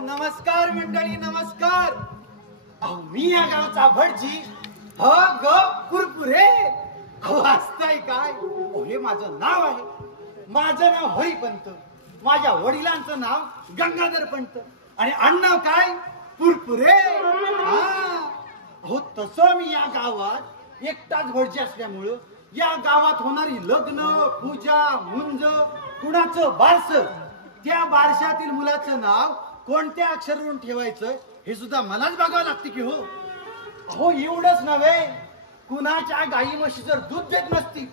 नमस्कार मंडळी, नमस्कार. अहो मी या गावचा भटजी ह ग कुरकुरे. अहो असतंय काय, हे माझं नाव आहे. माझं नाव हरिपंत, माझ्या वडिलांचं नाव गंगाधर पंत आणि आडनाव काय कुरकुरे. हो तसं मी या गावात एकटाच भटजी असल्यामुळं या गावात होणारी लग्न पूजा मुंज कुणाचं बारस, त्या बारशातील मुलाचं नाव कोणत्या अक्षरावरून ठेवायचं हे सुद्धा मलाच बघावं लागते की हो. अहो एवढंच नव्हे, कुणाच्या गाई म्हशी जर दूध देत नसतील,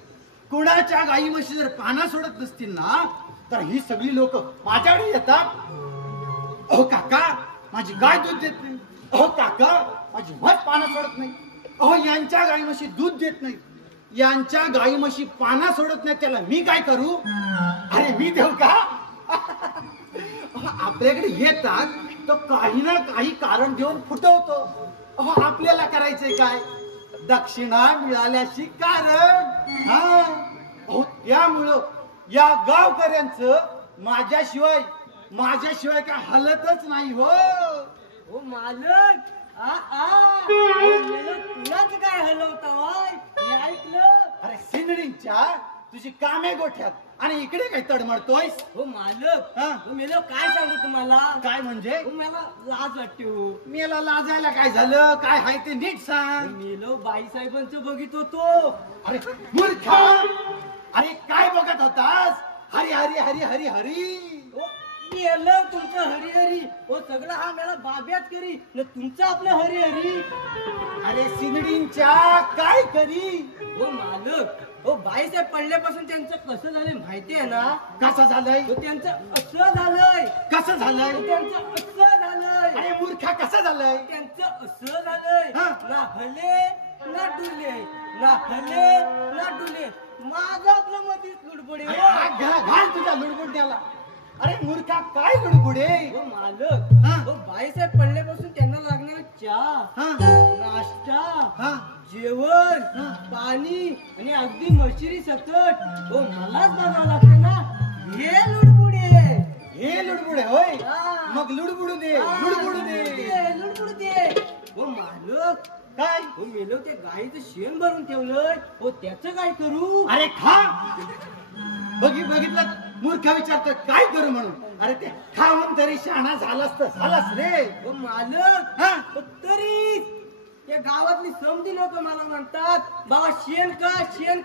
कुणाच्या गाई म्हशी जर पाना सोडत नसतील ना, तर ही सगळी लोक माझ्याकडे येतात. अहो काका माझी गाय दूध देत नाही, अहो काका माझी म्हस पाना सोडत नाही, अहो यांच्या गाई म्हशी दूध देत नाही, यांच्या गाई म्हशी पाना सोडत नाही, त्याला मी काय करू? अरे मी देऊ का? आपल्याकडे येतात तर काही ना काही कारण देऊन फुटवतो. अहो आपल्याला करायचंय काय? दक्षिणा मिळाल्याशी कारण. अहो त्यामुळं या गावकऱ्यांचं माझ्याशिवाय काय हलतच नाही हो. हो मालक, तुलाच काय हलवता मी ऐकलं. अरे सिंदडींच्या तुझी कामे गोठ्यात आणि इकडे काही तडमडतोयस? हो मालक, मेलो काय सांगू तुम्हाला? काय म्हणजे? मला लाज वाटते हो. मेला लाजायला काय झालं? काय आहे ते नीट सांग. मेलो बाईसाहेबांचं बघित होतो. अरे मूर्खा, अरे काय बघत होतास? हरी हरी हरी हरी हरी. मेलो तुमचं हरी हरी. हो सगळं हा मेला बाब्यात करी न तुमचं आपलं हरी हरी. अरे सिंदडींच्या काय करी? हो मालक, हो बाईसाहेब पडल्यापासून त्यांचं कसं झालंय माहिती आहे ना? कसं झालंय? हो त्यांचं असं झालंय. कसं झालंय? त्यांचं असं झालंय. अरे मूर्खा कसं झालंय? त्यांचं असं झालंय, ना हले ना डुले, ना हले ना डुले. माझं आपलं मध्येच लुडबुडे. घाल तुझ्या लुडबुड्याला. अरे मूर्खा काय लुडबुडे? हो मालक, हो बाईसाहेब पडल्यापासून त्यांना लागणार चहा, नाश्ता, जेवण, पाणी आणि अगदी मशिरी सकट हो मलाच बघावं लागतं ना. हे लुडबुडे. हे लुडबुडे होय? मग लुडबुडू दे, लुडबुडू दे, लुडबुडू दे. हो मालक काय? हो मेलो ते गाईचं शेण भरून ठेवलंय. हो त्याचं काय करू? अरे खा. बघितलं मूर्ख विचारतोय काय करू म्हणून. अरे ते खा म्हणून तरी शहाणा झालास रे. हो मालक, तरी त्या गावातली समधी लोक मला म्हणतात बाबा शेण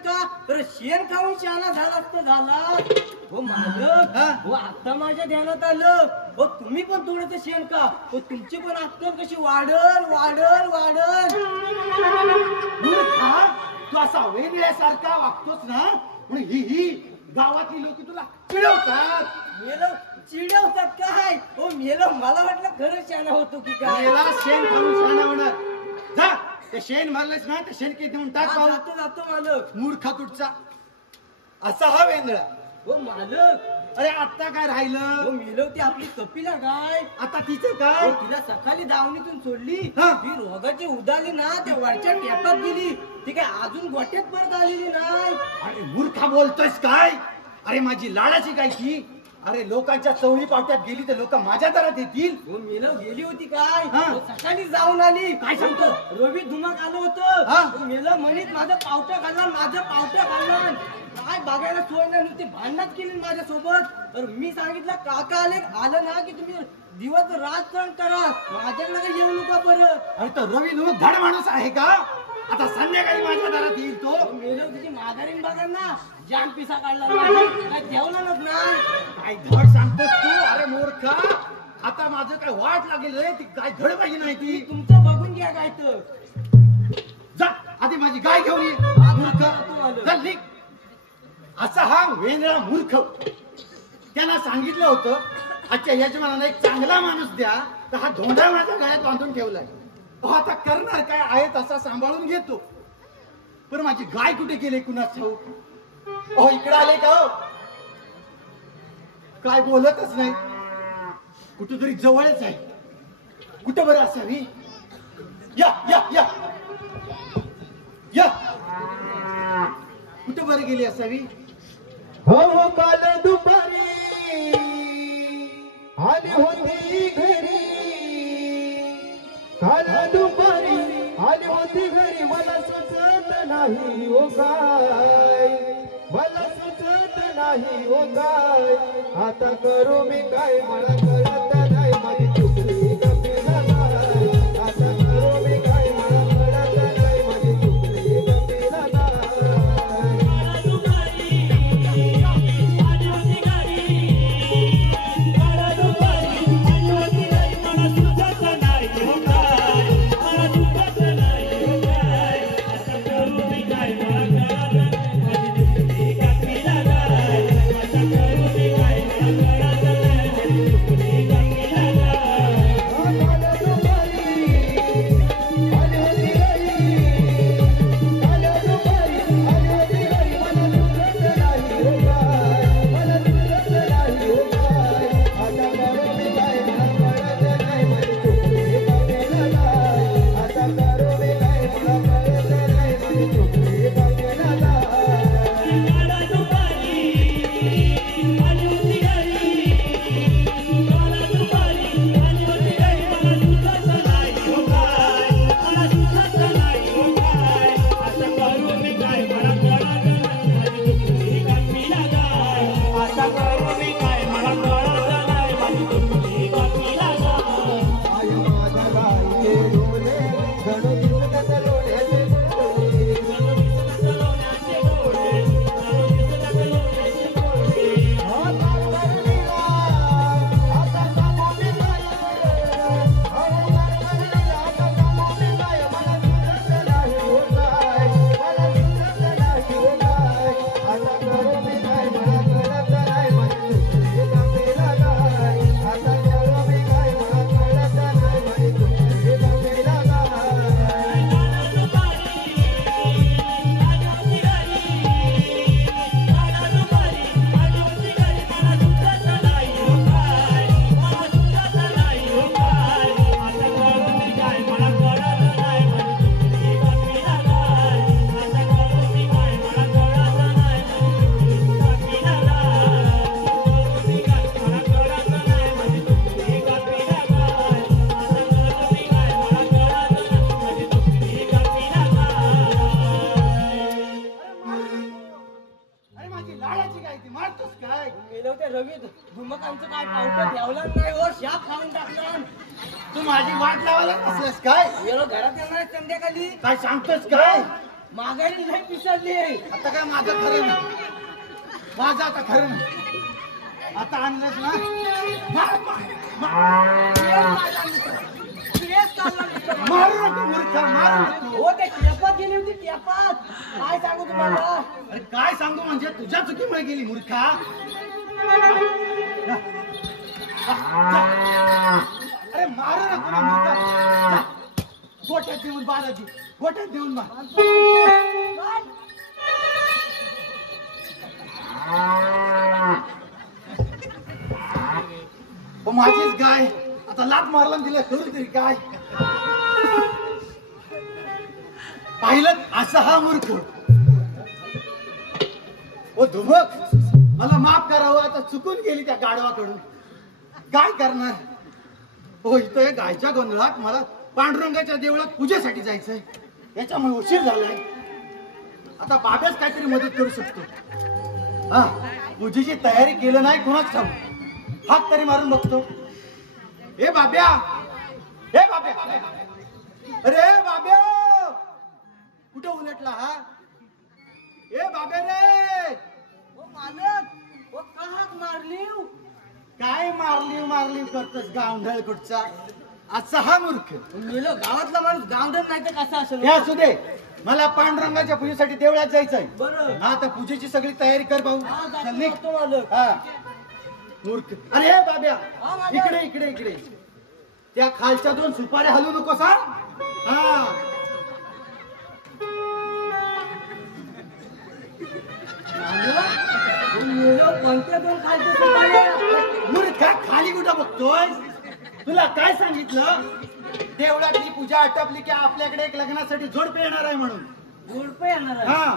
का तर शेण खाऊन शहाणा झाला. हो मालक, हो आता माझ्या ध्यानात आलं. हो तुम्ही पण थोडंसं शेण का. हो तुमची पण अक्कल कशी वाढल. तू असा वेगळ्यासारखा वागतोस ना म्हणून ही गावातली लोक तुला चिडवतात. मेलं चिडवतात काय? हो मेलं मला वाटलं खरंच शहाणा होतो की काय. शेण खाऊन शहाणा होणार. जा ते शेण मारलंच ना ते शेण किती देऊन टाक. जातो मालक. मूर्खा तुटचा असा हा वेंगळा. हो मालक, अरे आता काय राहिलं? हो मेलं ती आपली कपिला गाय. आता तिचं काय? तिला सकाळी दावणीतून सोडली. ती रोगाची उदाली ना त्या वरच्या टेपात गेली. ती काय अजून गोट्यात परत आलेली नाही. अरे मूर्खा बोलतोयस काय? अरे माझी लाडाची गाय की. अरे लोकांच्या चवळी पावट्यात गेली तर लोक माझ्या दारात येतील. हो मेलं गेली होती काय? सकाळी जाऊन आली. काय सांगतो? रवी धुमक आलं होतं. मेलं म्हणित माझं पावटं घालणार. काय बघायला सोडलं नुसती भांडणात केली माझ्यासोबत. तर मी सांगितलं काका आलं ना की तुम्ही दिवस राजकारण करा, माझ्याकडे काही येऊ नका परत. अरे तो रवी धुमक धड माणूस आहे का? आता संध्याकाळी माझ्या दारात येईल तो. मेलं तिची माघारीन बघा ना, जाम पिसा काढला काय ठेवलं नाही. काय धड सांगतोस तू? अरे मूर्खा, आता माझं काय वाट लागेल रे. ती काय धड पाहिजे नाही ती. तुमचं बघून घ्या काय तर. जा आधी माझी गाय घेऊन ये. मूर्ख चल निघ. असा हा वेंगळा मूर्ख. त्यांना सांगितलं होतं अच्छा यजमानाला एक चांगला माणूस द्या, तर हा धोंडा माझ्या गळ्यात बांधून ठेवलाय. आता करणार काय आहे तसा सांभाळून घेतो. पण माझी गाय कुठे गेली कुणाच ठाऊक. इकडे आले का हो? काय बोलतच नाही. कुठेतरी जवळच आहे. कुठं बरं असावी? या या या या कुठं बरं गेली असावी? हो काल दुपारी आली होती घरी. नाही ओ काय, मला सुचत नाही ओ काय, आता करू मी काय मला कळत नाही, माझी चुकली गंभीर नाही, आता करू मी काय मला कळत नाही, माझी चुकली गंभीर नाही. तू माझी वाट लावायला नसलेस काय? घरात येणार संध्याकाळी काय सांगतोस काय? माघारी नाही पिसरली. आता काय माझं खरं नाही, माझं आता खरं नाही. आता आणलंच ना मारू नको मूर्खा, मारू नको. हो ते टेपात गेली होती, टेपात. काय सांगू तुम्हाला? अरे काय सांगू म्हणजे तुझ्या चुकीमुळे गेली मूर्खा. अरे मारू नको ना मूर्खा. गोट्यात देऊन बाळाची, गोट्यात देऊन बा. माझीच गाय आता लात मारला दिला करू तरी काय. पाहिलं असा हा मूर्ख. ओ धुमक, मला माफ करावं, आता चुकून गेली त्या गाढवाकडून. काय करणार हो, इथं या गायच्या गोंधळात मला पांडुरंगाच्या देवळात पूजेसाठी जायचंय, याच्यामुळे उशीर झालाय. आता बाब्याच काहीतरी मदत करू शकतो. हा, पूजेची तयारी केलं नाही कोणाच ठाऊक. हात तरी मारून बघतो. ए बाब्या, ए बाब्या, अरे बाब्या, कुठं उलटला हा? ए बाब्या रे. ओ मालक, ओ का हाक मारली? काय मारली करतोस गावंढळ कुठचा? असा हा मूर्ख. मेलो गावातला माणूस गावंढळ नाही तर कसा असेल? हे असू दे, मला पांडुरंगाच्या पूजेसाठी देवळात जायचंय. बरं. हा, तर पूजेची सगळी तयारी कर भाऊ. चल निघ. मालक. हा, मूर्ख. अरे हे बाब्या, हा, मालक. इकडे इकडे इकडे. त्या खालच्या 2 सुपाऱ्या हलू नकोस हा. हा, कोणत्या 2 खालच्या सुपाऱ्या? मूर्खा, खाली कुठं बघतोय? तुला काय सांगितलं? देवळातली पूजा आटपली की आपल्याकडे एक लग्नासाठी जोडपे येणार आहे म्हणून. जोडपे येणार आहे? हा,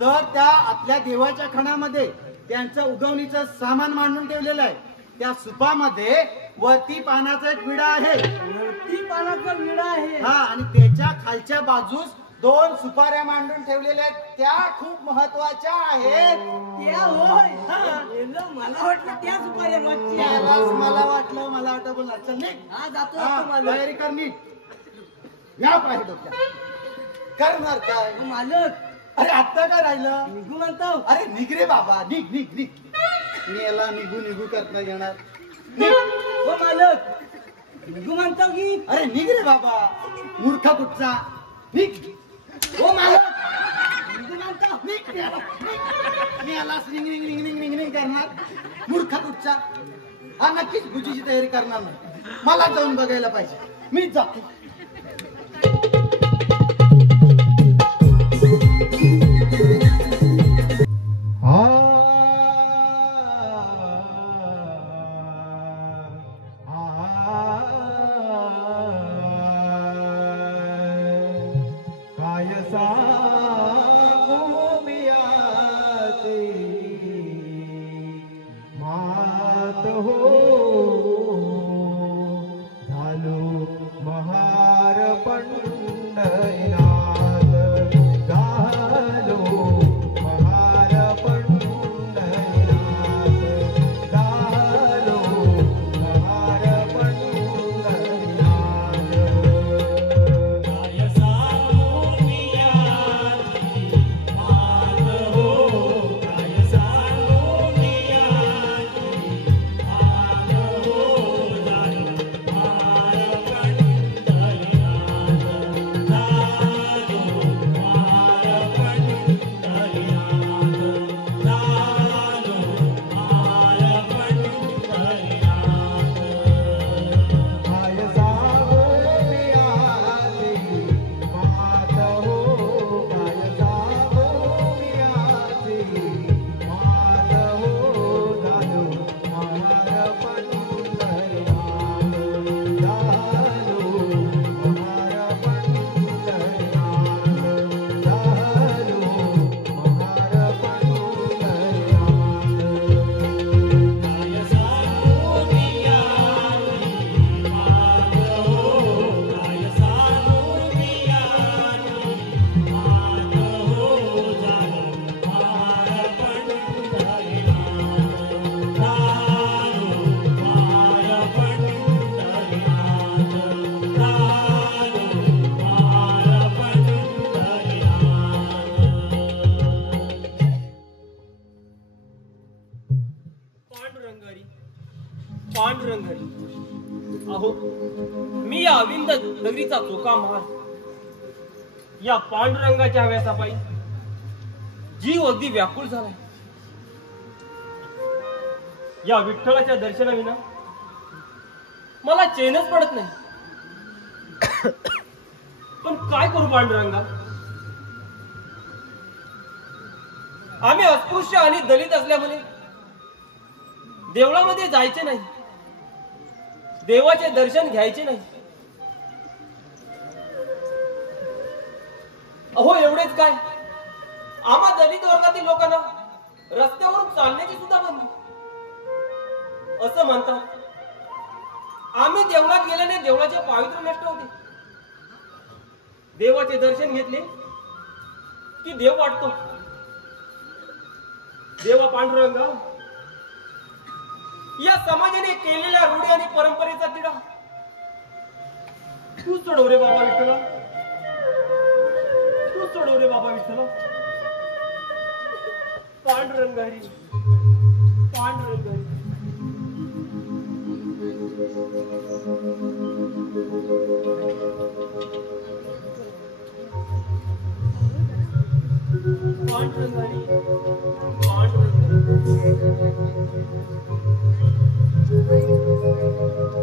तर त्या आपल्या देवाच्या खणामध्ये त्यांचं उगवणीचं सामान मांडून ठेवलेलं आहे. त्या सुपामध्ये वरती पानाचा एक विडा आहे. वरती पानाचा विडा आहे? हा, आणि त्याच्या खालच्या बाजूस 2 सुपाऱ्या मांडून ठेवलेल्या आहेत त्या खूप महत्वाच्या आहेत. त्या होय मला वाटलं त्या सुपाऱ्या मागच्या. त्यालाच मला वाटलं, मला वाटलं बोलला. चल निघ. हा जातो हा, मालक. तयारी कर नीट. या पाहिजे डोक्यात. करणार काय? मालक अरे आता काय राहिलं? निघू म्हणतो. अरे निघ रे बाबा, निघ निघ निघ. मी याला निघू निघू करता येणार. निघ. हो मालक निघू म्हणतो की. अरे निघ रे बाबा, मूर्खा कुठचा. निघ. हो मालक निघू म्हणतो. निघ. मी यालाच निघ निघ निघ निघ निघ निघ करणार. मूर्खा कुठचा. हा नक्कीच गुजीची तयारी करणार नाही. मला जाऊन बघायला पाहिजे. मीच जातो. काय सांगू मिया ते मात हो झालो महार पंढरीनाथ झालो महार पंढरीनाथ झालो महार पंढरीनाथ. पांडुरंगारी अहो मी या अविंद नगरीचा चोका महार. या पांडुरंगाच्या हव्यासापायी जीव अगदी व्याकुळ झालाय. या विठ्ठलाच्या दर्शनाविना मला चैनच पडत नाही. पण काय करू पांडुरंगा. आम्ही अस्पृश्य आणि दलित असल्यामुळे देवळामध्ये जायचे नाही, देवाचे दर्शन घ्यायचे नाही. अहो एवढेच काय, आम्हा दलित वर्गातील लोकांना रस्त्यावरून चालण्याची सुद्धा बंदी. असं म्हणतात आम्ही देवळात गेल्याने देवळाचे पावित्र्य नष्ट होते. देवाचे दर्शन घेतले की देव वाटतो. देवा पांडुरंगा, या समाजाने केलेल्या रूढी आणि परंपरेचा तिढा तू सोडव रे बाबा विठ्ठला, तू सोडव रे बाबा विठ्ठला. पांडुरंगारी पांडुरंगारी. पांडुरंगारी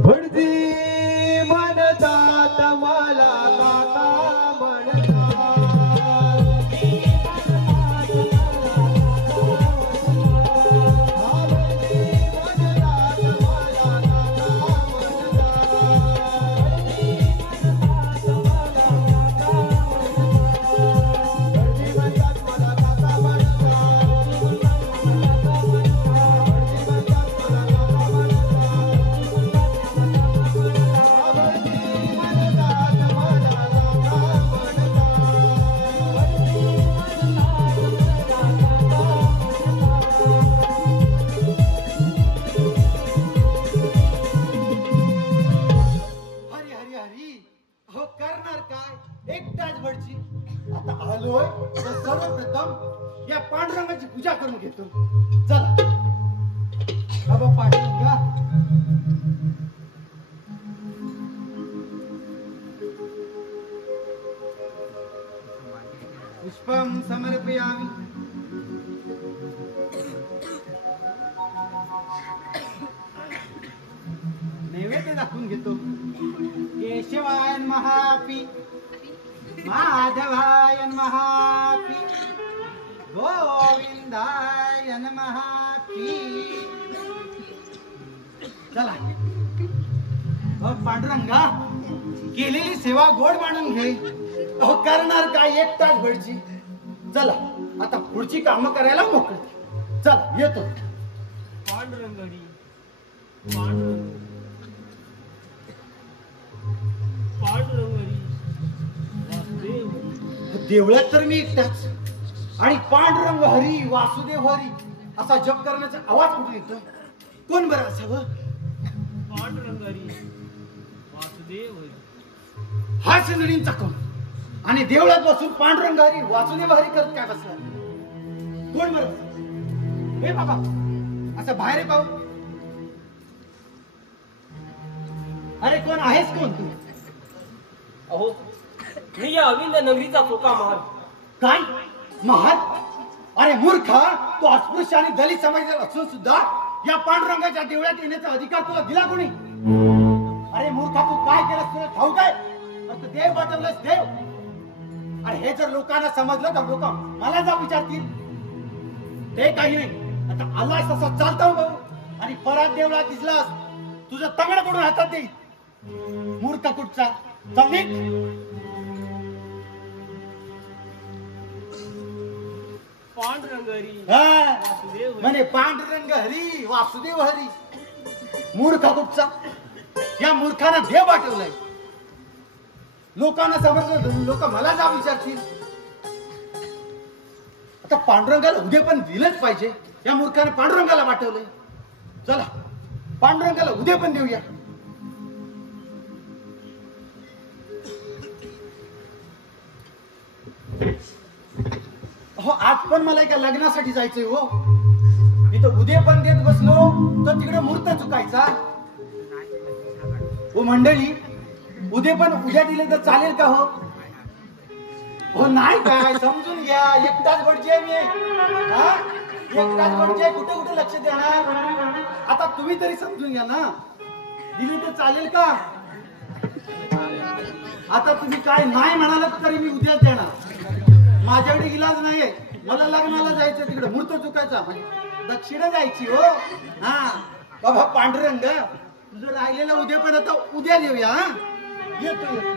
भटजी म्हणतात मला काका पूजा करून घेतो. चला बाबा पांडुरंगा. पुष्पम समर्पयामि. नैवेद्य दाखवून घेतो. केशवाय महापी, माधवाय महापी, गोविंदाय महापी. चला पांडुरंगा, केलेली सेवा गोड मानून घे. अहो करणार काय एकटाच भटजी. चला आता पुढची कामं करायला मोकळे. चला येतो. पांडुरंगडी पांडुरंग पांडुरंगडी वासुदेव. देवळात तर मी एकटाच आणि पांडुरंग हरी वासुदेव हरी असा जप करण्याचा आवाज कुठून येतो? कोण बरं असावं? पांडुरंग हरी वासुदेव हरी. हा सिंदडींचा कोण? आणि देवळात बसून पांडुरंग हरी वासुदेव हरी करत काय बसला? कोण बरं? हे बाबा असं बाहेर पाहू. अरे कोण आहेस कोण तू? अहो मी या अविंद नगरीचा चोका महाल. काय महाल? अरे मूर्खा, तू अस्पृश्य आणि दलित समाजाचा असून सुद्धा या पांडुरंगाच्या देवळात येण्याचा अधिकार तुला दिला कोणी? अरे मूर्खा, तू काय केलंस तुला ठाऊक आहे? फक्त देव पाठवलंस देव. अरे हे जर लोकांना समजलं तर लोक मला जा विचारतील. ते काही नाही. आता आलास तसा चालता भाऊ आणि परत देवळात दिसलास तुझं तंगड कडून हातात देईल. मूर्ख कुठचा? चल पांडुरंग हरी वासुदेव म्हणे पांडुरंग हरी वासुदेव हरी. मूर्ख कुठचा? या मूर्खानं देव पाठवलाय. लोकांना समजलं लोक मला जा विचारतील. आता पांडुरंगाला उद्या पण दिलंच पाहिजे. या मूर्खाने पांडुरंगाला पाठवलंय. चला पांडुरंगाला उद्या पण देऊया. हो आज पण मला एका लग्नासाठी जायचंय. हो इथं उद्या पण देत बसलो तर तिकडे मुहूर्त चुकायचा. हो मंडळी, उद्या पण उद्या दिले तर चालेल का? हो हो नाही काय समजून घ्या. एकटाच भटजी मी. हा एकटाच भटजी. कुठे कुठे लक्ष देणार? आता तुम्ही तरी समजून घ्या ना. दिली तर चालेल का? आता तुम्ही काय नाही म्हणालात तरी मी उद्याच देणार. माझ्याकडे इलाज नाहीये. मला लग्नाला जायचं, तिकडे मुहूर्त चुकायचा, दक्षिणा जायची. हो हा बाबा पांडुरंग, तुझं राहिलेलं उद्या पण आता उद्या देऊया. हा येतो येतो.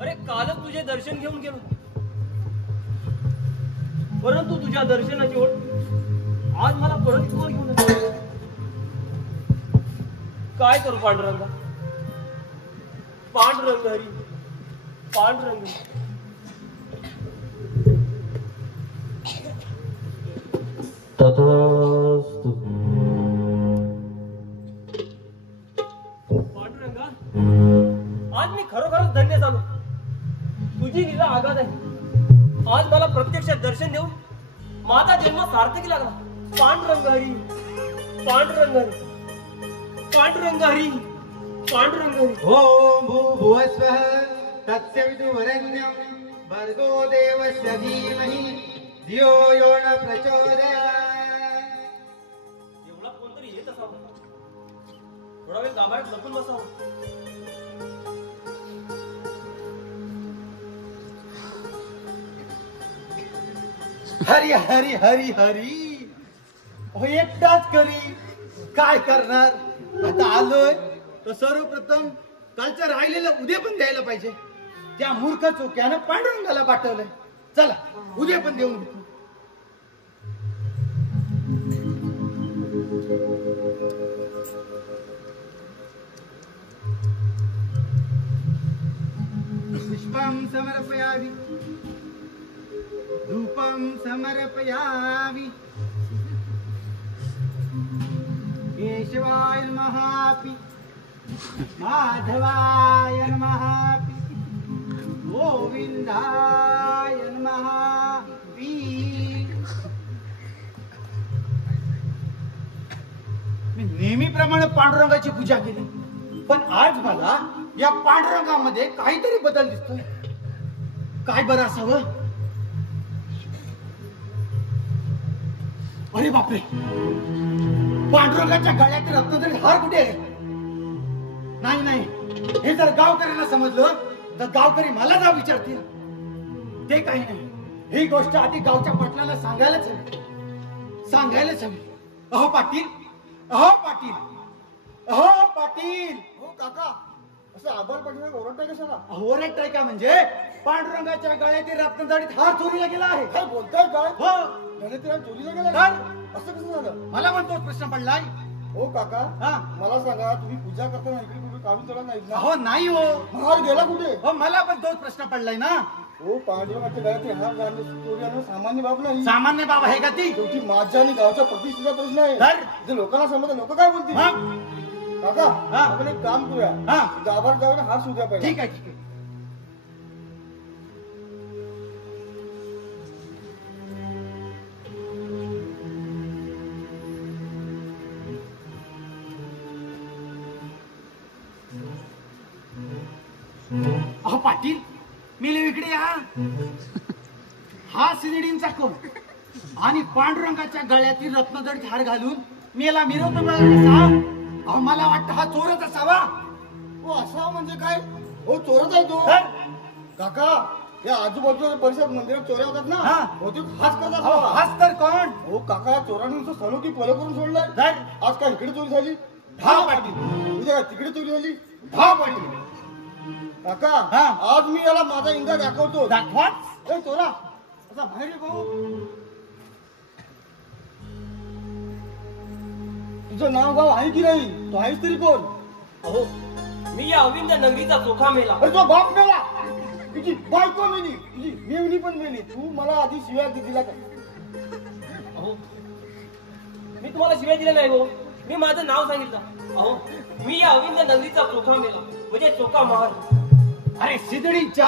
अरे कालच तुझे दर्शन घेऊन गेलो, परंतु तुझ्या दर्शनाची ओढ आज मला परत इथवर घेऊन आली. काय करू पांडुरंगा, पांडुरंग हरी, पांडुरंग. तथास्तु. पांडुरंगा, आज मी खरोखरच धन्य झालो. तुझी लीला आगाध आहे. आज मला प्रत्यक्षात दर्शन देऊन माझा जन्म सार्थकी लागला. पांडुरंग हरी, पांडुरंग हरी, पांडुरंग हरी, पांडुरंग हरी. ओम भूर्भुवस्वः तत्सवितुर्वरेण्यं भर्गो देवस्य धीमहि धियो यो न प्रचोदयात्. एवढा कोणतरी येत असावं, थोडा वेळ गाभाऱ्यात लपून बसावं. हरी हरी हरी हरी. हो एकटाच करी, काय करणार. आता आलोय तर सर्वप्रथम कालच्या राहिलेलं उद्या पण द्यायला पाहिजे. त्या मूर्ख चोक्यानं पांडुरंगाला पाठवलंय. चला उद्या पण देऊन घेतो. पुष्पं समर्पयामि, धूपं समर्पयामि. केशवाय नमः, माधवाय नमः, गोविंदाय नमः. मी नेहमीप्रमाणे पांडुरंगाची पूजा केली, पण आज मला या पांडुरंगामध्ये काहीतरी बदल दिसतोय. काय बरं असावं. अरे बापरे, पांडुरंगाच्या गळ्यातील रत्नजडीत हार कुठे आहे. नाही नाही, हे जर गावकऱ्यांना समजलं तर गावकरी मला जाऊ विचारतील. ते काही नाही, ही गोष्ट आधी गावच्या पाटलाला सांगायलाच हवी, सांगायलाच हवी. अहो पाटील, अहो पाटील, अहो पाटील. हो काका, असं आभार पाठवून ओरडताय कशाला? ओरडताय का म्हणजे पांडुरंगाच्या गळ्यातील रत्नजडीत हार चोरीला गेला आहे. काय बोलताय काय? हो. गणितराम चोरीला गेला काय? असं कसं झालं? मला पण तोच प्रश्न पडलाय. हो काका, हा. मला सांगा, तुम्ही पूजा करताना इकडे कुठे काढून चला नाहीत ना? हो नाही हो. हार गेला कुठे? हो मला पण तोच प्रश्न पडलाय ना. हो, पांडुरंगाच्या गळ्यात हार घालणे चोरी आणणं सामान्य बाब नाही. सामान्य बाब आहे का ती. शेवटी माझ्या आणि गावच्या प्रतिष्ठेचा प्रश्न आहे. तर? जे लोकांना समजतं, लोक काय बोलतील? मग? काका, हा. आपण एक काम करूया. हा. गावात जाऊन हार शोधूया पाहिजे. ठीक आहे ठीक आहे. अहो पाटील, मिले इकडे या. हा सिंदडींचा कोण आणि पांडुरंगाच्या गळ्यातील रत्नजडीत हार घालून मेला मिरवतो कसा. अहो मला वाटतं हा चोरच असावा. हो, असा म्हणजे काय? हो, चोरच आहे तो. तर? काका, या आजूबाजूच्या परिसरात मंदिरात चोऱ्या होतात ना, हा. बहुतेक हाच करतात. अहो हाच तर कोण. हो काका, या चोरांनी नुसतं सलोखी पळ करून सोडलाय. तर? आज काय इकडे चोरी झाली, हा पाटील. उद्या काय तिकडे चोरी झाली. हा पाटील. काका, हा. आज मी याला माझा इंगा दाखवतो. दाखवाच. ए चोरा, असा बाहेर ये भाऊ. तुझं नाव गाव आहे की नाही? तो आहेस तरी कोण? अहो, मी या अविंद नगरीचा चोखा मेला. अरे तो बाप मेला, तुझी बायको मेली, तुझी मेवणी पण मेली. तू मला आधी शिव्या दिला का? अहो, मी तुम्हाला शिवाय दिल्या नाही हो. मी माझं नाव सांगितलं. अहो, मी या अविंद नगरीचा चोखा मेला, म्हणजे चोखा महाल. अरे सिद्धडीच्या,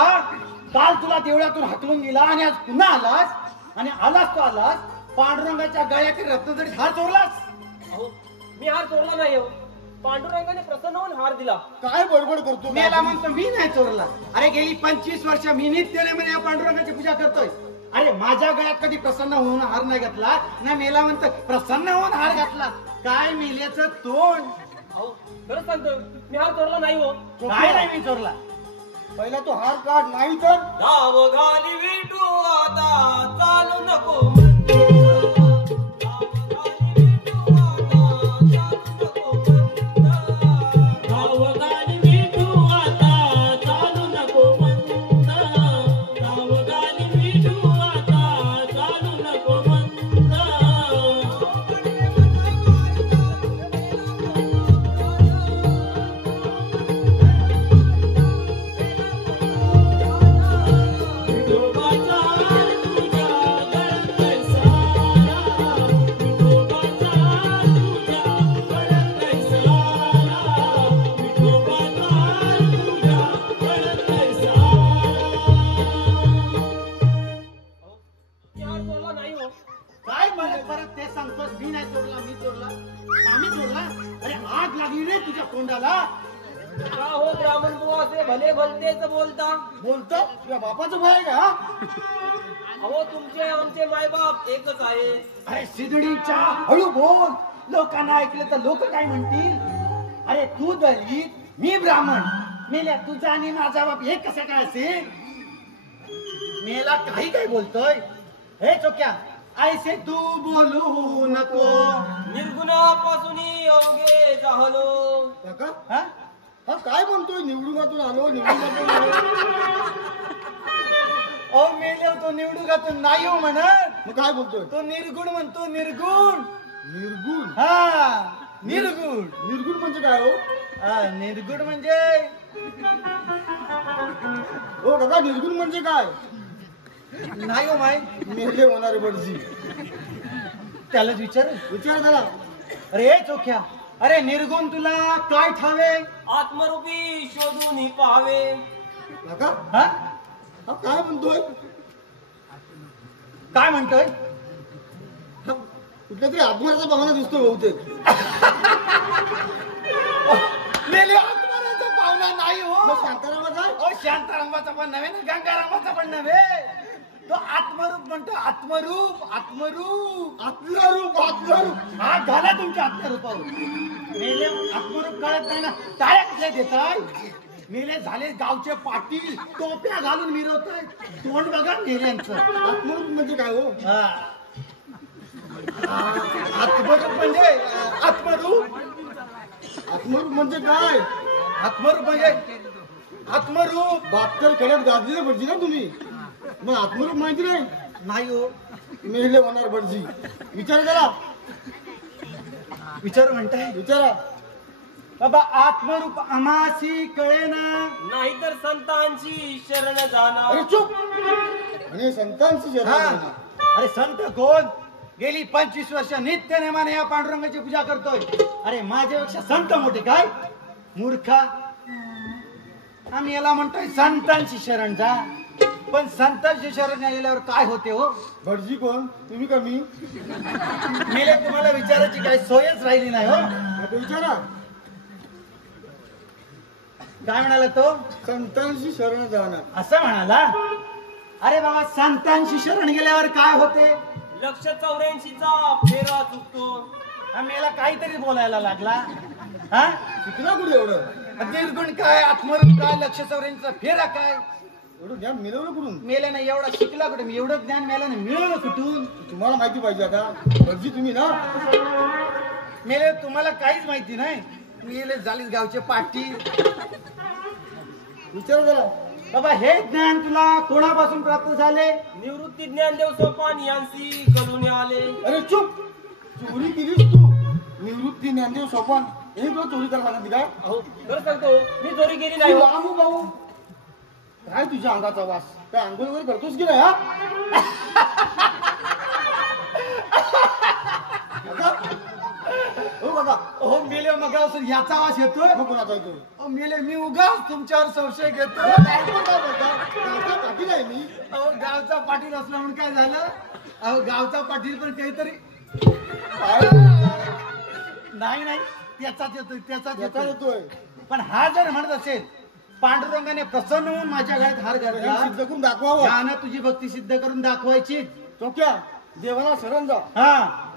काल तुला देवळातून हाकलून गेला आणि आज पुन्हा आलास. आणि आलास तो आलास पांडुरंगाच्या गळ्यातील रत्नजडीत हार चोरलास. अहो, मी हार चोरला नाही हो. पांडुरंगाने प्रसन्न होऊन हार दिला. काय बडबड करतो? मेला म्हणतो मी नाही चोरला. अरे गेली 25 वर्ष मी नित्याने म्हणे या पांडुरंगाची पूजा करतोय. अरे माझ्या गळ्यात कधी प्रसन्न होऊन हार नाही घातला ना. मेला म्हणतो प्रसन्न होऊन हार घातला. काय मेल्याचं तोंड. अहो, खरंच सांगतोय, मी हार चोरला नाही हो. काय नाही मी चोरला. पहिला तो हार काढ, नाही तर धाव घाली विटू आता चालू नको म्हणतो. धाव घाली विटू आता चालू नको म्हणतो. का हो ब्राह्मण बुवा असे भले भलतेच बोलता? बोलतो तुझ्या बापाचं भय आहे का हा? अहो तुमचे आमचे मायबाप एकच आहे. अरे सिद्धडीच्या हळू बोल, लोकांना ऐकलं तर लोक काय म्हणतील? अरे तू दलित मी ब्राह्मण, मेल्या तुझा आणि माझा बाप हे कसं काय असेल? मेला काही काय बोलतोय? हे चोक्या ऐसे तू बोलू नको. निर्गुणापासून अवघे झालो. काका हा? हा काय म्हणतोय निवडुंगातून आलो निवडुंगातून आलो ओ मेल्या तो निवडुंगातून नाही हो म्हणत, मग काय बोलतोय तो निर्गुण म्हणतो. निर्गुण. निर्गुण हा निर्गुण. निर्गुण म्हणजे काय हो हा निर्गुण म्हणजे हो काका निर्गुण म्हणजे काय नाही हो माय, मेले होणारे बडजी त्यालाच विचार. विचार करा अरे चोख्या, अरे निर्गुण तुला काय ठावे? आत्मरूपी शोधून पाहावे. काका हा हा काय म्हणतोय काय म्हणतोय? हा कुठल्या तरी आत्माराचा भावना दिसतोय बहुतेक मेले आत्माराचा पाहुणा नाही हो. मग शांतारामाचा ओ शांतारामाचा पण नव्हे ना, गंगारामाचा पण नव्हे. तो आत्मरूप म्हणतो. आत्मरूप. आत्मरूप. आत्मरूप आत्मरूप हा घाला तुमच्या आत्मरूपावर. मेले आत्मरूप कळत नाही ना, टाळ्या कसल्या देताय? मेले झाले गावचे पाटील, टोप्या घालून मिरवताय. तोंड बघा मेल्यांचं. आत्मरूप म्हणजे काय हो हा. आत्मरूप म्हणजे आत्मरूप. आत्मरूप म्हणजे काय आत्मरूप म्हणजे आत्मरूप. बापकर खेड्यात गाजलेले भटजी ना तुम्ही, मग आत्मरूप माहिती नाही नाही हो. मेले होणार भटजी विचार करा विचार म्हणताय विचारा बाबा. आत्मरूप आमासी कळे ना. नाहीतर संतांची शरण जाणार. अरे चुप आणि संतांची हा. जरा अरे संत कोण? गेली 25 वर्ष नित्य नेमाने या पांडुरंगाची पूजा करतोय. अरे माझ्यापेक्षा संत मोठे काय? मूर्खा. आम्ही याला म्हणतोय संतांची शरण जा. पण संतांची शरण गेल्यावर काय होते हो? भटजी कोण तुम्ही का मी मेले तुम्हाला विचारायची काही सोयच राहिली नाही हो. नको विचारा काय म्हणाला तो? संतांची शरण जाणार असं म्हणाला. अरे बाबा संतांची शरण गेल्यावर काय होते? 184चा फेरा चुकतो. हा मेला काहीतरी बोलायला लागला. हा शिकला कुठे एवढं निर्गुण काय, आत्मरूप काय, 184चा फेरा काय? एवढं ज्ञान मिळवलं कुठून मेले नाही एवढा शिकला कुठे? मी एवढं ज्ञान मेला नाही, मिळवलं कुठून? तुम्हाला माहिती पाहिजे आता भटजी तुम्ही ना मेले तुम्हाला काहीच माहिती नाही. मेले झालीच गावचे पाटील. विचार जरा बाबा हे ज्ञान तुला कोणापासून प्राप्त झाले? निवृत्ती ज्ञानदेव सोपान यांसी करून आले. अरे चुप चोरी केलीस तू निवृत्ती ज्ञानदेव सोपान हे तुला चोरी करायला सांगितली काय अहो खरं सांगतो मी चोरी केली नाही हो. रामू भाऊ काय तुझ्या अंगाचा वास काय आंघोळ वगैरे करतोस की नाही हा काका? हो काका हो मेले मग याचा आवाज येतोय. मग कोणाचा येतो अहो, मेले मी उगाच तुमच्यावर संशय घेतो. काय बोलता गावचा पाटील आहे मी अहो गावचा पाटील असला म्हणून काय झालं? अहो गावचा पाटील पण काहीतरी काय नाही नाही त्याचाच येतोय, त्याचाच याचा येतोय. येतोय पण हा जर म्हणत असेल पांडुरंगाने प्रसन्न होऊन माझ्या गळ्यात हार हे घातला, सिद्ध करून दाखवावं यानं तुझी भक्ती सिद्ध करून दाखवायची. चोक्या देवाला शरण जा हा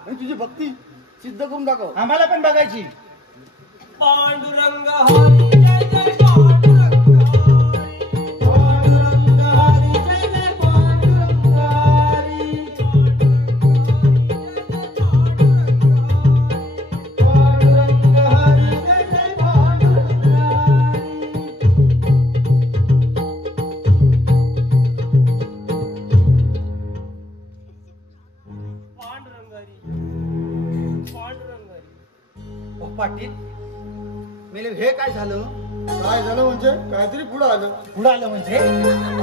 आणि तुझी भक्ती सिद्ध करून दाखव आम्हाला पण बघायची. पांडुरंग हरी जय जय पांडुरंग हरी. पांडुरंग हरी जय जय पांडुरंग हरी पांडुरंग हरी जय जय पांडुरंग पांडुरंग हरी पांडुरंग हरी. ओ पाटील मेले हे काय झालं? काय झालं म्हणजे काहीतरी पुढं आलं पुढं आलं म्हणजे?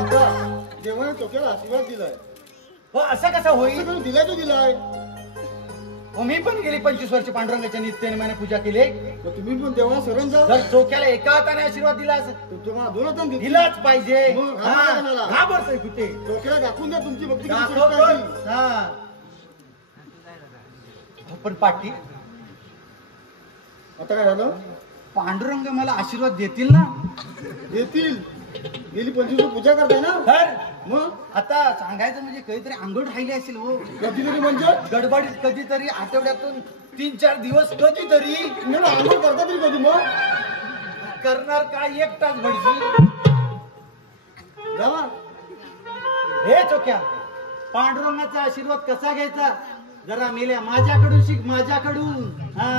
आता देवाने चोक्याला आशीर्वाद दिलाय हो असं कसं असं होईल? करून दिलाय तो दिलाय हो मी पण गेली 25 वर्ष पांडुरंगाच्या नित्यनेमाने पूजा केली. मग तुम्ही पण देवाला शरण जा जर चोक्याला एका हाताने आशीर्वाद दिला असं तर तुम्हाला दोन हातांनी दिला दिलाच पाहिजे. मग हा, घाबरतो मला. घाबरतोय कुठे? चोक्याला दाखवून द्या तुमची भक्ती किती दाखवतो. श्रेष्ठ आहे ती. हा. हो, पण पाटील आता काय झालं पांडुरंग मला आशीर्वाद देतील ना? देतील. गेली 25 पूजा करताय ना? तर मग आता सांगायचं म्हणजे कधीतरी अंगोट राहिली असेल हो. कधीतरी म्हणजे गडबडीत कधीतरी आठवड्यातून 3-4 दिवस कधीतरी नाही आंघोळ करता तरी कधी मग करणार काय 1 तास भडशी जावा. हे चोक्या पांडुरंगाचा आशीर्वाद कसा घ्यायचा जरा मेल्या माझ्याकडून शिक माझ्याकडून. हा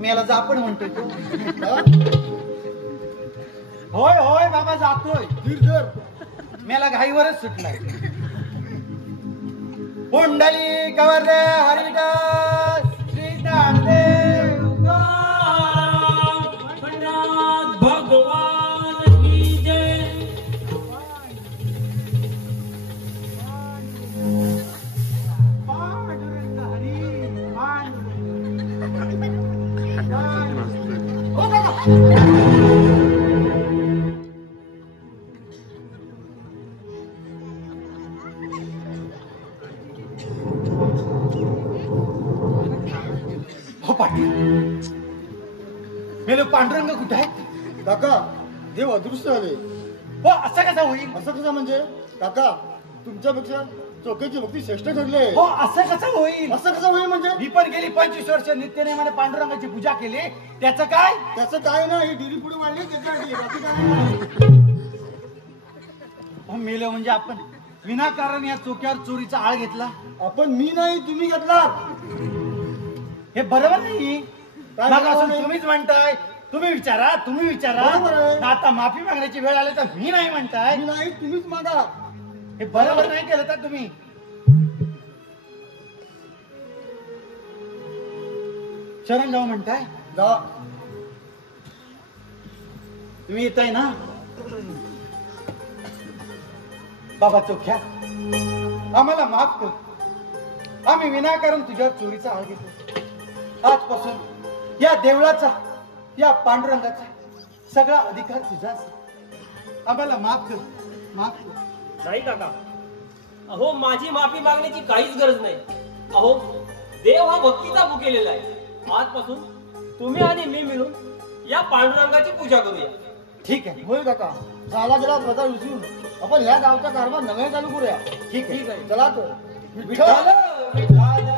मेला जा पण म्हणतोय तो. हा? होय होय बाबा जातोय. धीर धर. मेला घाईवरच सुटलाय. पुंडली कवर हरिदास श्री ज्ञानदेव भगवान की जय. पांडुरंग हरी पांडुरंग. ओ बाबा हो पाटील मेलो पांडुरंग कुठे आहे? काका देव अदृश्य झाले. हो असं कसं होईल? असं कसं म्हणजे काका तुमच्यापेक्षा चोखेची भक्ती श्रेष्ठ ठरली आहे. हो असं कसं होईल? असं कसं होईल म्हणजे मी पण गेली 25 वर्ष नित्यनेमाने पांडुरंगाची पूजा केली. त्याचं काय? त्याचं काय ना ही डिरी पुढे वाढली त्याच्यासाठी बाकी काय नाही. हो मेलो म्हणजे आपण विनाकारण या चोक्यावर चोरीचा आळ घेतला. आपण मी नाही तुम्ही घेतला. हे बरोबर नाही. काय मग बरोबर असून नाही? तुम्हीच म्हणताय. तुम्ही विचारा बरोबर आहे. आता माफी मागण्याची वेळ आली तर मी नाही म्हणताय. मी नाही तुम्हीच मागा. हे बरोबर नाही केलं तर तुम्ही. शरण जाऊ म्हणताय. जा. तुम्ही येताय ना बाबा चोख्या आम्हाला माफ कर. आम्ही विनाकारण तुझ्यावर चोरीचा आळ घेतो. आजपासून या देवळाचा या पांडुरंगाचा सगळा अधिकार तुझाच. आम्हाला माफ कर माफ कर. नाही काका, अहो माझी माफी मागण्याची काहीच गरज नाही. अहो देव हा भक्तीचा भुकेलेला आहे. आजपासून तुम्ही आणि मी मिळून या पांडुरंगाची पूजा करूया. ठीक आहे होय काका झाला गेला प्रकार विसरून आपण ह्या गावचा कारभार नव्याने चालू करूया. ठीक आहे. चला तर विठ्ठल विठ्ठल